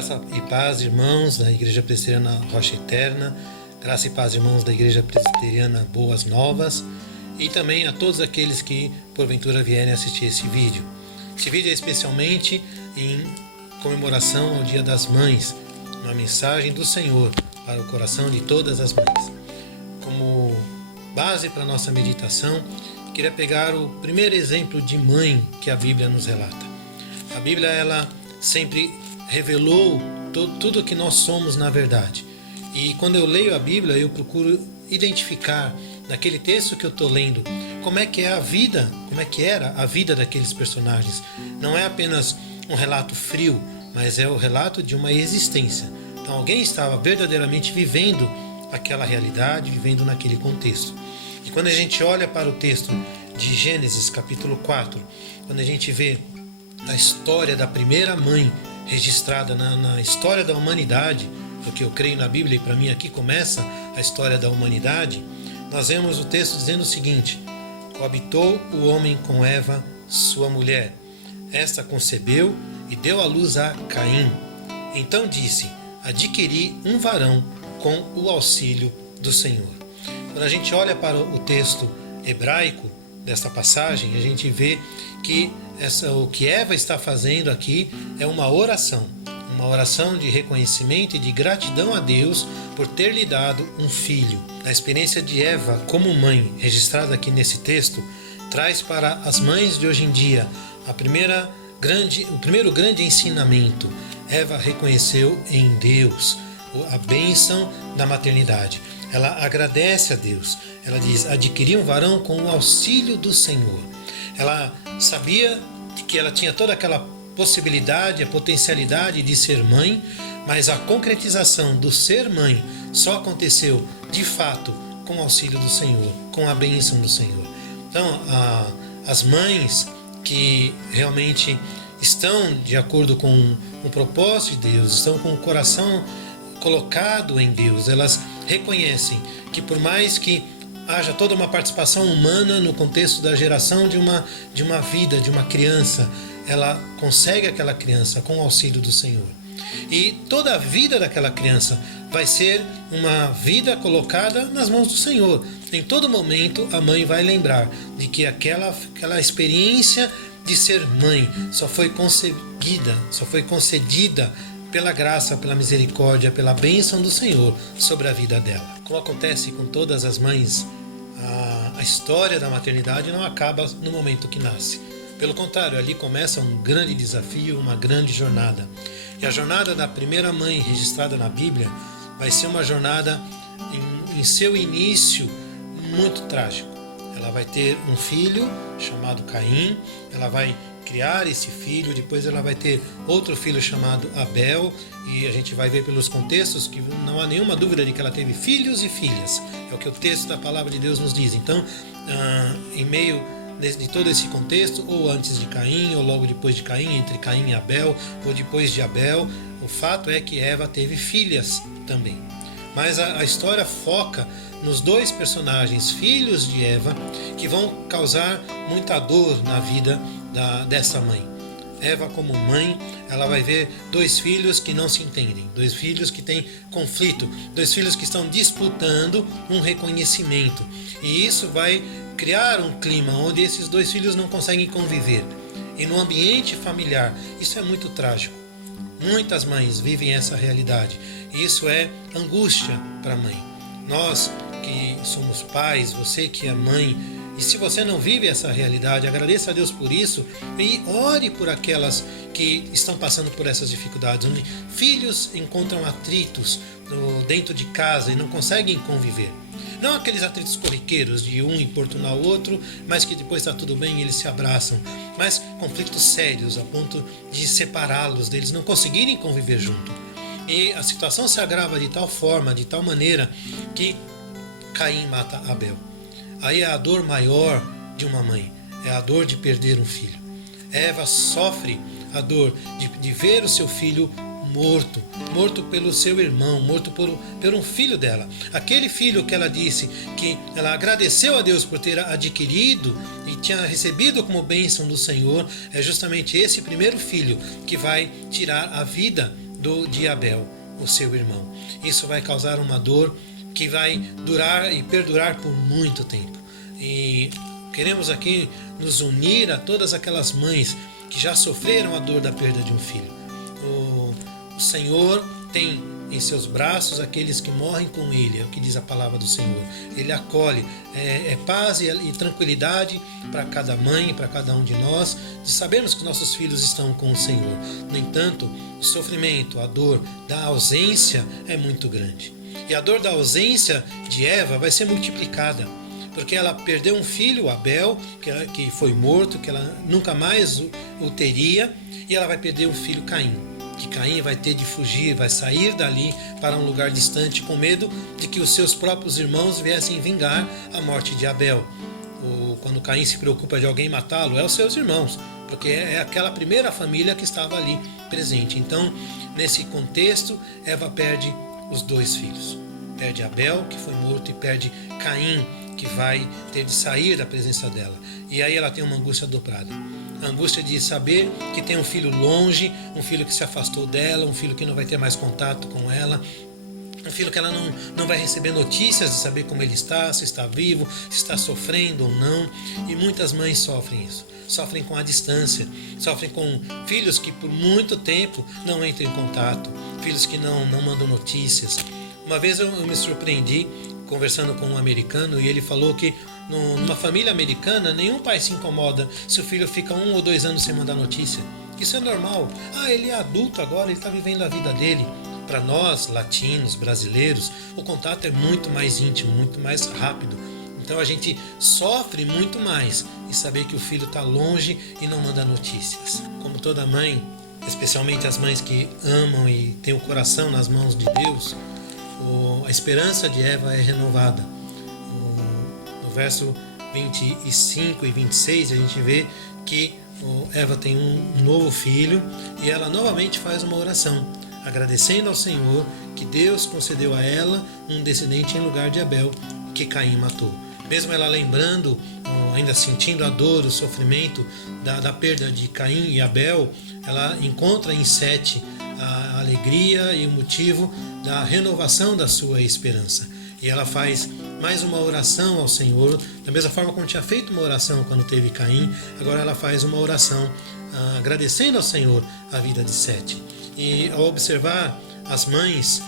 Graça e paz, irmãos da Igreja Presbiteriana Rocha Eterna. Graça e paz, irmãos da Igreja Presbiteriana Boas Novas. E também a todos aqueles que, porventura, vierem assistir esse vídeo. Esse vídeo é especialmente em comemoração ao Dia das Mães. Uma mensagem do Senhor para o coração de todas as mães. Como base para a nossa meditação, queria pegar o primeiro exemplo de mãe que a Bíblia nos relata. A Bíblia, ela sempre revelou tudo o que nós somos na verdade. E quando eu leio a Bíblia, eu procuro identificar naquele texto que eu estou lendo como é que é a vida, como é que era a vida daqueles personagens. Não é apenas um relato frio, mas é o relato de uma existência. Então alguém estava verdadeiramente vivendo aquela realidade, vivendo naquele contexto. E quando a gente olha para o texto de Gênesis capítulo 4, quando a gente vê a história da primeira mãe registrada na história da humanidade, porque eu creio na Bíblia e para mim aqui começa a história da humanidade, nós vemos o texto dizendo o seguinte: coabitou o homem com Eva, sua mulher. Esta concebeu e deu à luz a Caim. Então disse: adquiri um varão com o auxílio do Senhor. Quando a gente olha para o texto hebraico desta passagem, a gente vê que o que Eva está fazendo aqui é uma oração de reconhecimento e de gratidão a Deus por ter lhe dado um filho. A experiência de Eva como mãe, registrada aqui nesse texto, traz para as mães de hoje em dia o primeiro grande ensinamento. Eva reconheceu em Deus a bênção da maternidade. Ela agradece a Deus. Ela diz: adquiri um varão com o auxílio do Senhor. Ela sabia que ela tinha toda aquela possibilidade, a potencialidade de ser mãe, mas a concretização do ser mãe só aconteceu de fato com o auxílio do Senhor, com a bênção do Senhor. Então, as mães que realmente estão de acordo com o propósito de Deus, estão com o coração colocado em Deus, elas reconhecem que por mais que haja toda uma participação humana no contexto da geração de uma vida, de uma criança, ela consegue aquela criança com o auxílio do Senhor. E toda a vida daquela criança vai ser uma vida colocada nas mãos do Senhor. Em todo momento a mãe vai lembrar de que aquela experiência de ser mãe só foi concedida pela graça, pela misericórdia, pela bênção do Senhor sobre a vida dela. Como acontece com todas as mães, a história da maternidade não acaba no momento que nasce. Pelo contrário, ali começa um grande desafio, uma grande jornada. E a jornada da primeira mãe registrada na Bíblia vai ser uma jornada em seu início muito trágico. Ela vai ter um filho chamado Caim, ela vai criar esse filho, depois ela vai ter outro filho chamado Abel, e a gente vai ver pelos contextos que não há nenhuma dúvida de que ela teve filhos e filhas. É o que o texto da palavra de Deus nos diz. Então, em meio de todo esse contexto, ou antes de Caim, ou logo depois de Caim, entre Caim e Abel, ou depois de Abel, o fato é que Eva teve filhas também. Mas a história foca nos dois personagens, filhos de Eva, que vão causar muita dor na vida dessa mãe. Eva, como mãe, ela vai ver dois filhos que não se entendem, dois filhos que têm conflito, dois filhos que estão disputando um reconhecimento. E isso vai criar um clima onde esses dois filhos não conseguem conviver. E no ambiente familiar, isso é muito trágico. Muitas mães vivem essa realidade. E isso é angústia para a mãe. Nós que somos pais, você que é mãe, e se você não vive essa realidade, agradeça a Deus por isso e ore por aquelas que estão passando por essas dificuldades, onde filhos encontram atritos dentro de casa e não conseguem conviver. Não aqueles atritos corriqueiros de um importunar o outro, mas que depois está tudo bem e eles se abraçam, mas conflitos sérios a ponto de separá-los, deles não conseguirem conviver junto. E a situação se agrava de tal forma, de tal maneira, que Caim mata Abel. Aí é a dor maior de uma mãe, é a dor de perder um filho. Eva sofre a dor de ver o seu filho morto pelo seu irmão, morto por um filho dela. Aquele filho que ela disse que ela agradeceu a Deus por ter adquirido e tinha recebido como bênção do Senhor, é justamente esse primeiro filho que vai tirar a vida de Abel, o seu irmão. Isso vai causar uma dor que vai durar e perdurar por muito tempo. E queremos aqui nos unir a todas aquelas mães que já sofreram a dor da perda de um filho. O Senhor tem em seus braços aqueles que morrem com Ele, é o que diz a palavra do Senhor. Ele acolhe, é paz e tranquilidade para cada mãe, para cada um de nós, de sabermos que nossos filhos estão com o Senhor. No entanto, o sofrimento, a dor da ausência é muito grande. E a dor da ausência de Eva vai ser multiplicada, porque ela perdeu um filho, Abel, que foi morto, que ela nunca mais o teria, e ela vai perder um filho, Caim, que Caim vai ter de fugir, vai sair dali para um lugar distante com medo de que os seus próprios irmãos viessem vingar a morte de Abel. Quando Caim se preocupa de alguém matá-lo, é os seus irmãos, porque é aquela primeira família que estava ali presente. Então, nesse contexto, Eva perde os 2 filhos. Perde Abel, que foi morto, e perde Caim, que vai ter de sair da presença dela. E aí ela tem uma angústia dobrada. A angústia de saber que tem um filho longe, um filho que se afastou dela, um filho que não vai ter mais contato com ela, um filho que ela não vai receber notícias de saber como ele está, se está vivo, se está sofrendo ou não. E muitas mães sofrem isso. Sofrem com a distância, sofrem com filhos que por muito tempo não entram em contato, filhos que não mandam notícias. Uma vez eu me surpreendi conversando com um americano, e ele falou que numa família americana nenhum pai se incomoda se o filho fica 1 ou 2 anos sem mandar notícia. Isso é normal. Ele é adulto agora, ele está vivendo a vida dele. Para nós, latinos, brasileiros, o contato é muito mais íntimo, muito mais rápido. Então a gente sofre muito mais em saber que o filho está longe e não manda notícias. Como toda mãe, especialmente as mães que amam e têm o coração nas mãos de Deus, a esperança de Eva é renovada. No verso 25 e 26 a gente vê que Eva tem um novo filho e ela novamente faz uma oração, agradecendo ao Senhor que Deus concedeu a ela um descendente em lugar de Abel, que Caim matou. Mesmo ela lembrando, ainda sentindo a dor, o sofrimento da perda de Caim e Abel, ela encontra em Sete a alegria e o motivo da renovação da sua esperança. E ela faz mais uma oração ao Senhor, da mesma forma como tinha feito uma oração quando teve Caim, agora ela faz uma oração agradecendo ao Senhor a vida de Sete. E ao observar as mães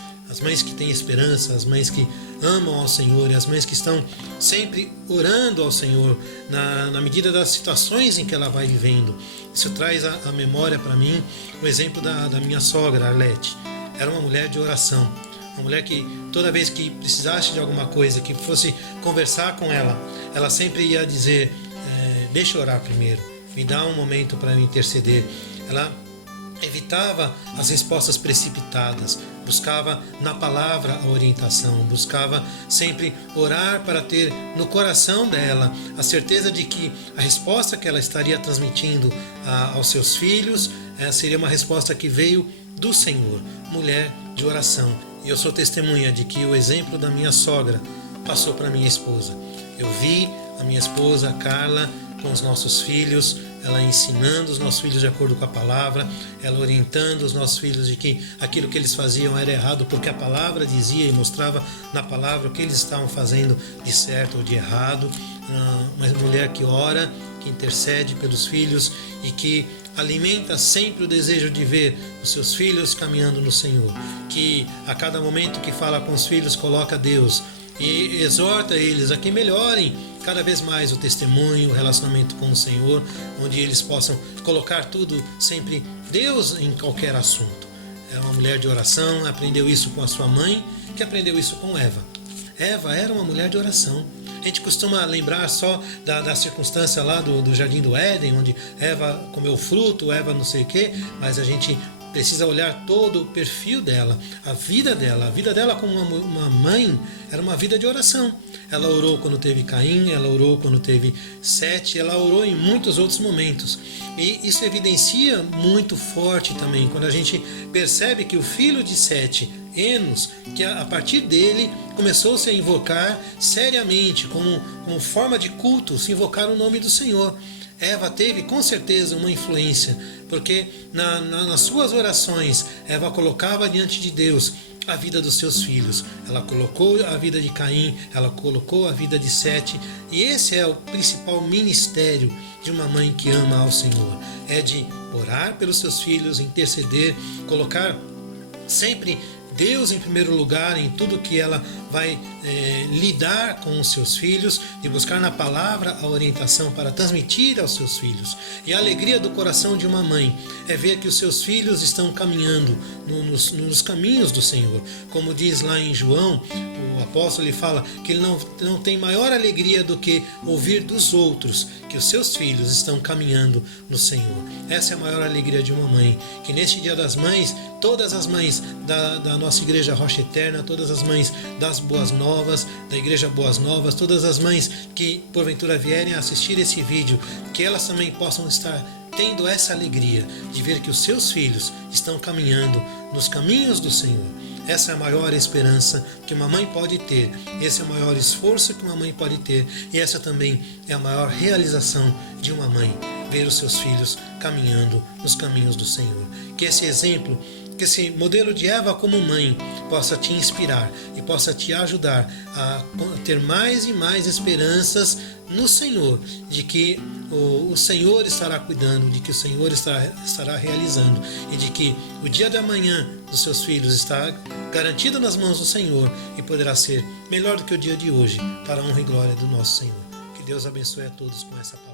que têm esperança, as mães que amam ao Senhor e as mães que estão sempre orando ao Senhor na medida das situações em que ela vai vivendo. Isso traz a memória para mim o exemplo da minha sogra, Arlete. Era uma mulher de oração, uma mulher que toda vez que precisasse de alguma coisa, que fosse conversar com ela, ela sempre ia dizer, deixa eu orar primeiro, me dá um momento para eu interceder. Ela evitava as respostas precipitadas, buscava na palavra a orientação, buscava sempre orar para ter no coração dela a certeza de que a resposta que ela estaria transmitindo aos seus filhos seria uma resposta que veio do Senhor. Mulher de oração. E eu sou testemunha de que o exemplo da minha sogra passou para minha esposa. Eu vi a minha esposa, a Carla, com os nossos filhos, ela ensinando os nossos filhos de acordo com a palavra, ela orientando os nossos filhos de que aquilo que eles faziam era errado, porque a palavra dizia e mostrava na palavra o que eles estavam fazendo de certo ou de errado. Uma mulher que ora, que intercede pelos filhos e que alimenta sempre o desejo de ver os seus filhos caminhando no Senhor, que a cada momento que fala com os filhos coloca Deus e exorta eles a que melhorem cada vez mais o testemunho, o relacionamento com o Senhor, onde eles possam colocar tudo sempre Deus em qualquer assunto. É uma mulher de oração, aprendeu isso com a sua mãe, que aprendeu isso com Eva. Eva era uma mulher de oração. A gente costuma lembrar só da circunstância lá do Jardim do Éden, onde Eva comeu fruto, Eva não sei o quê, mas a gente precisa olhar todo o perfil dela, a vida dela como uma mãe, era uma vida de oração. Ela orou quando teve Caim, ela orou quando teve Sete, ela orou em muitos outros momentos. E isso evidencia muito forte também, quando a gente percebe que o filho de Sete, Enos, que a partir dele começou-se a invocar seriamente, como forma de culto, se invocar o nome do Senhor. Eva teve com certeza uma influência, porque nas suas orações, Eva colocava diante de Deus a vida dos seus filhos. Ela colocou a vida de Caim, ela colocou a vida de Sete, e esse é o principal ministério de uma mãe que ama ao Senhor, é de orar pelos seus filhos, interceder, colocar sempre Deus em primeiro lugar em tudo que ela vai lidar com os seus filhos, de buscar na palavra a orientação para transmitir aos seus filhos. E a alegria do coração de uma mãe é ver que os seus filhos estão caminhando nos caminhos do Senhor. Como diz lá em João, o apóstolo ele fala que ele não tem maior alegria do que ouvir dos outros que os seus filhos estão caminhando no Senhor. Essa é a maior alegria de uma mãe, que neste Dia das Mães, todas as mães da nossa Igreja Rocha Eterna, todas as mães das Boas Novas, da Igreja Boas Novas, todas as mães que porventura vierem a assistir esse vídeo, que elas também possam estar tendo essa alegria de ver que os seus filhos estão caminhando nos caminhos do Senhor. Essa é a maior esperança que uma mãe pode ter, esse é o maior esforço que uma mãe pode ter, e essa também é a maior realização de uma mãe, ver os seus filhos caminhando nos caminhos do Senhor. Que esse exemplo, que esse modelo de Eva como mãe possa te inspirar e possa te ajudar a ter mais e mais esperanças no Senhor, de que o Senhor estará cuidando, de que o Senhor estará realizando, e de que o dia da manhã dos seus filhos está garantido nas mãos do Senhor e poderá ser melhor do que o dia de hoje, para a honra e glória do nosso Senhor. Que Deus abençoe a todos com essa palavra.